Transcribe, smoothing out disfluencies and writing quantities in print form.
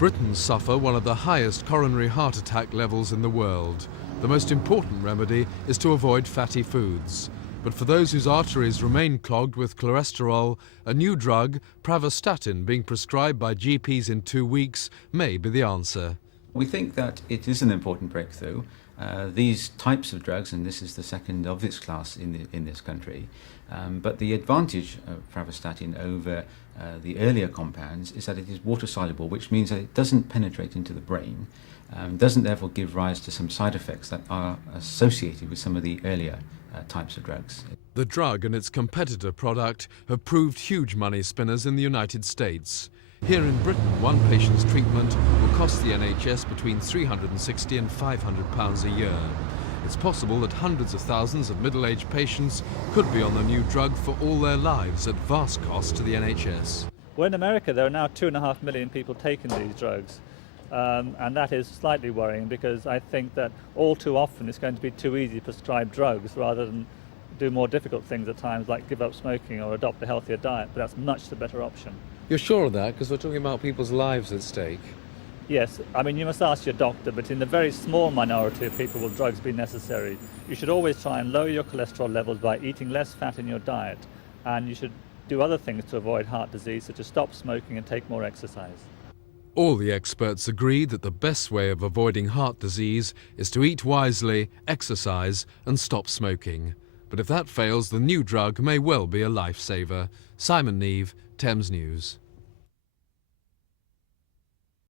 Britons suffer one of the highest coronary heart attack levels in the world. The most important remedy is to avoid fatty foods. But for those whose arteries remain clogged with cholesterol, a new drug, pravastatin, being prescribed by GPs in 2 weeks, may be the answer. We think that it is an important breakthrough. These types of drugs, and this is the second of its class in this country, but the advantage of pravastatin over the earlier compounds is that it is water soluble, which means that it doesn't penetrate into the brain, doesn't therefore give rise to some side effects that are associated with some of the earlier types of drugs. The drug and its competitor product have proved huge money spinners in the United States. Here in Britain, one patient's treatment will cost the NHS between £360 and £500 a year. It's possible that hundreds of thousands of middle-aged patients could be on the new drug for all their lives at vast cost to the NHS. Well, in America, there are now 2.5 million people taking these drugs. And that is slightly worrying because I think that all too often it's going to be too easy to prescribe drugs rather than do more difficult things at times like give up smoking or adopt a healthier diet, but that's much the better option. You're sure of that? Because we're talking about people's lives at stake. Yes, I mean you must ask your doctor, but in the very small minority of people will drugs be necessary. You should always try and lower your cholesterol levels by eating less fat in your diet, and you should do other things to avoid heart disease, such as stop smoking and take more exercise. All the experts agree that the best way of avoiding heart disease is to eat wisely, exercise and stop smoking. But if that fails, the new drug may well be a lifesaver. Simon Neve, Thames News.